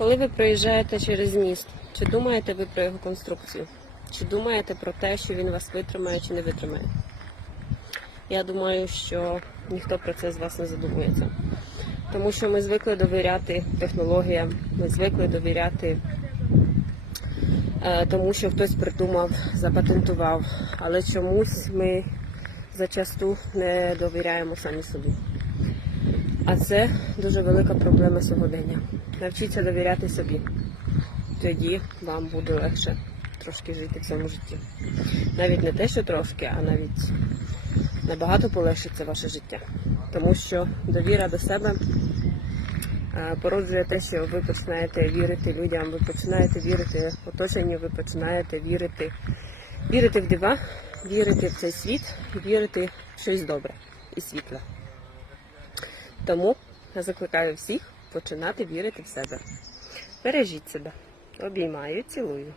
Коли ви проїжджаєте через міст, чи думаєте ви про його конструкцію? Чи думаєте про те, що він вас витримає чи не витримає? Я думаю, що ніхто про це з вас не задумується. Тому що ми звикли довіряти технологіям, ми звикли довіряти е, тому, що хтось придумав, запатентував, але чомусь ми зачасту не довіряємо самі собі. А це дуже велика проблема сьогодення. Навчіться довіряти собі. Тоді вам буде легше трошки жити в цьому житті. Навіть не те, що трошки, а навіть набагато полегшиться ваше життя. Тому що довіра до себе е, породжує те, що ви починаєте вірити людям, ви починаєте вірити оточенню, ви починаєте вірити, вірити в дива, вірити в цей світ вірити в щось добре і світле. Тому я закликаю всіх починати вірити в себе. Бережіть себе. Обіймаю, цілую.